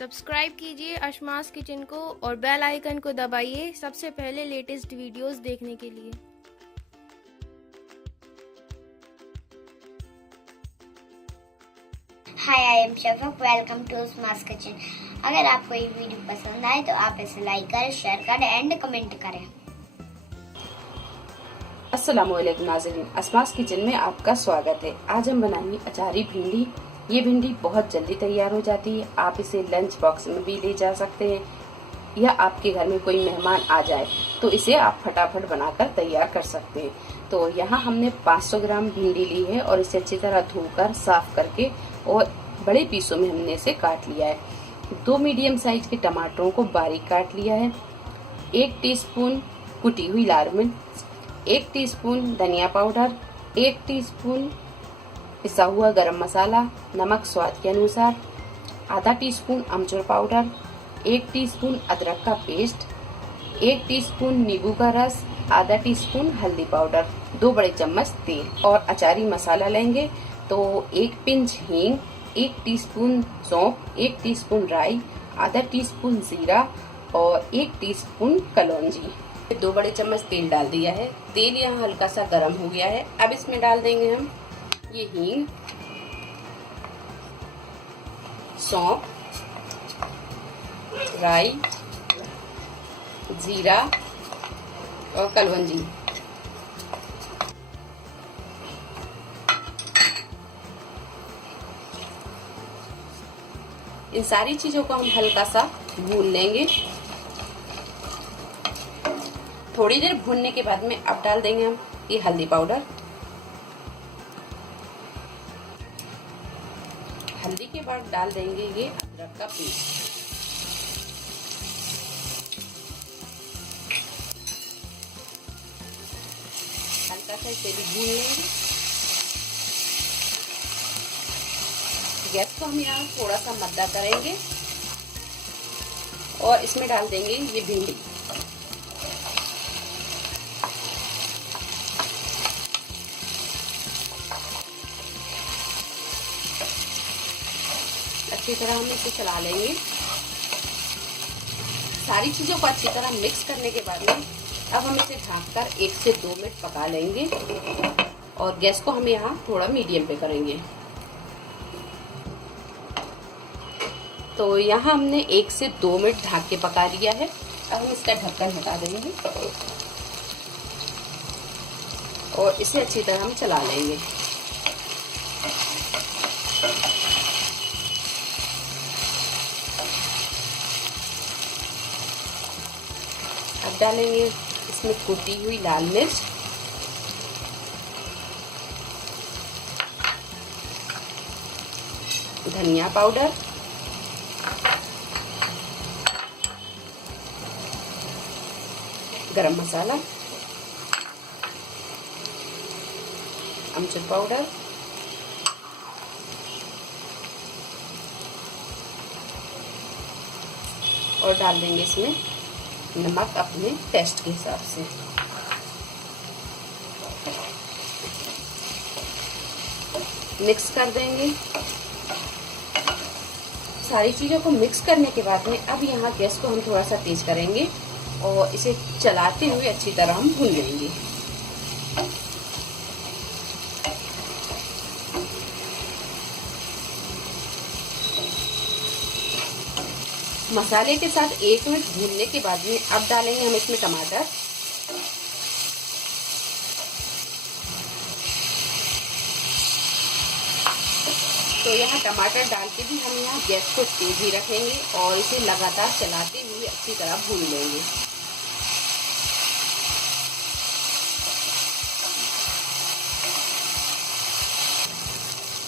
Subscribe कीजिए अशमास kitchen को और बेल आइकन को दबाइए सबसे पहले लेटेस्ट वीडियोस देखने के लिए। Hi, I am Shafaq. Welcome to Ashma's kitchen. अगर आपको ये वीडियो पसंद आए तो आप इसे लाइक करें, शेयर करें एंड कमेंट करें। अस्सलामुअलैकुम नाज़रीन, अशमास किचन में आपका स्वागत है। आज हम बनाएंगे अचारी भिंडी। ये भिंडी बहुत जल्दी तैयार हो जाती है। आप इसे लंच बॉक्स में भी ले जा सकते हैं या आपके घर में कोई मेहमान आ जाए तो इसे आप फटाफट बनाकर तैयार कर सकते हैं। तो यहाँ हमने 500 ग्राम भिंडी ली है और इसे अच्छी तरह धोकर साफ करके और बड़े पीसों में हमने इसे काट लिया है। 2 मीडियम साइज के टमाटरों को बारीक काट लिया है। 1 टीस्पून कुटी हुई लाल मिर्च, 1 टीस्पून धनिया पाउडर, 1 टीस्पून पिसा हुआ गरम मसाला, नमक स्वाद के अनुसार, आधा टीस्पून अमचूर पाउडर, 1 टीस्पून अदरक का पेस्ट, 1 टीस्पून नींबू का रस, आधा टीस्पून हल्दी पाउडर, 2 बड़े चम्मच तेल और अचारी मसाला लेंगे तो 1 पिंच हींग, 1 टीस्पून सौंफ, 1 टीस्पून राई, आधा टीस्पून जीरा और 1 टीस्पून कलौंजी। 2 बड़े चम्मच तेल डाल दिया है। तेल यहाँ हल्का सा गर्म हो गया है। अब इसमें डाल देंगे हम ये हींग, सौंफ, राई, जीरा और कलौंजी। इन सारी चीजों को हम हल्का सा भून लेंगे। थोड़ी देर भूनने के बाद में अब डाल देंगे हम ये हल्दी पाउडर। हल्दी के बाद डाल देंगे ये अदरक का पेस्ट। हल्का सा इसे भी भून लेंगे। गैस को हम यहाँ थोड़ा सा मद्दा करेंगे और इसमें डाल देंगे ये भिंडी। अच्छी तरह हम इसे चला लेंगे। सारी चीजों को अच्छी तरह मिक्स करने के बाद में अब हम इसे ढककर 1 से 2 मिनट पका लेंगे और गैस को हम यहाँ थोड़ा मीडियम पे करेंगे। तो यहाँ हमने 1 से 2 मिनट ढक के पका लिया है। अब हम इसका ढक्कन हटा देंगे और इसे अच्छी तरह हम चला लेंगे। अब डालेंगे इसमें कुटी हुई लाल मिर्च, धनिया पाउडर, गरम मसाला, अमचूर पाउडर, और डाल देंगे इसमें नमक अपने टेस्ट के हिसाब से। मिक्स कर देंगे। सारी चीज़ों को मिक्स करने के बाद में अब यहाँ गैस को हम थोड़ा सा तेज करेंगे और इसे चलाते हुए अच्छी तरह हम भून लेंगे। मसाले के साथ 1 मिनट भूनने के बाद में अब डालेंगे हम इसमें टमाटर। तो यहाँ टमाटर डाल के भी हम यहाँ गैस को तेज ही रखेंगे और इसे लगातार चलाते हुए अच्छी तरह भून लेंगे।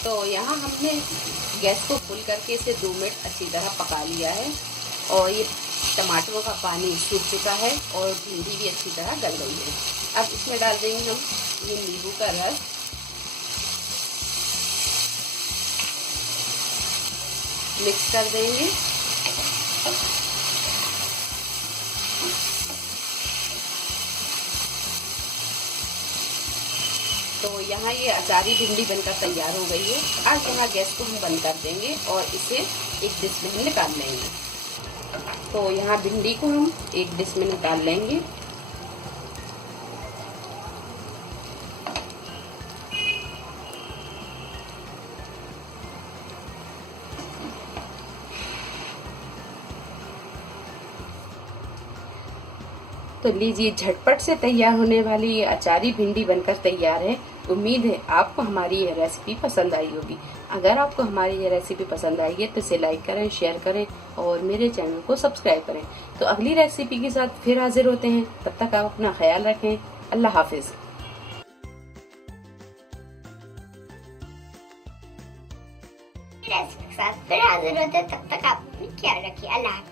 तो यहाँ हमने गैस को फुल करके इसे 2 मिनट अच्छी तरह पका लिया है और ये टमाटरों का पानी सूख चुका है और भिंडी भी अच्छी तरह गल गई है। अब इसमें डाल देंगे हम ये नींबू का रस, मिक्स कर देंगे। तो यहाँ ये अचारी भिंडी बनकर तैयार हो गई है। अब यहाँ गैस को हम बंद कर देंगे और इसे एक डिश में निकाल लेंगे। तो यहाँ भिंडी को हम एक डिश में निकाल लेंगे। तो लीजिए, झटपट से तैयार होने वाली ये अचारी भिंडी बनकर तैयार है। उम्मीद है आपको हमारी यह रेसिपी पसंद आई होगी। अगर आपको हमारी ये रेसिपी पसंद आई है तो इसे लाइक करें, शेयर करें और मेरे चैनल को सब्सक्राइब करें। तो अगली रेसिपी के साथ फिर हाजिर होते हैं। तब तक आप अपना ख्याल रखें। अल्लाह हाफिज। रेसिपी के साथ फिर हाजिर होते हैं, तब तक आप अपनी ख्याल रखिए। अल्लाह हाफिज।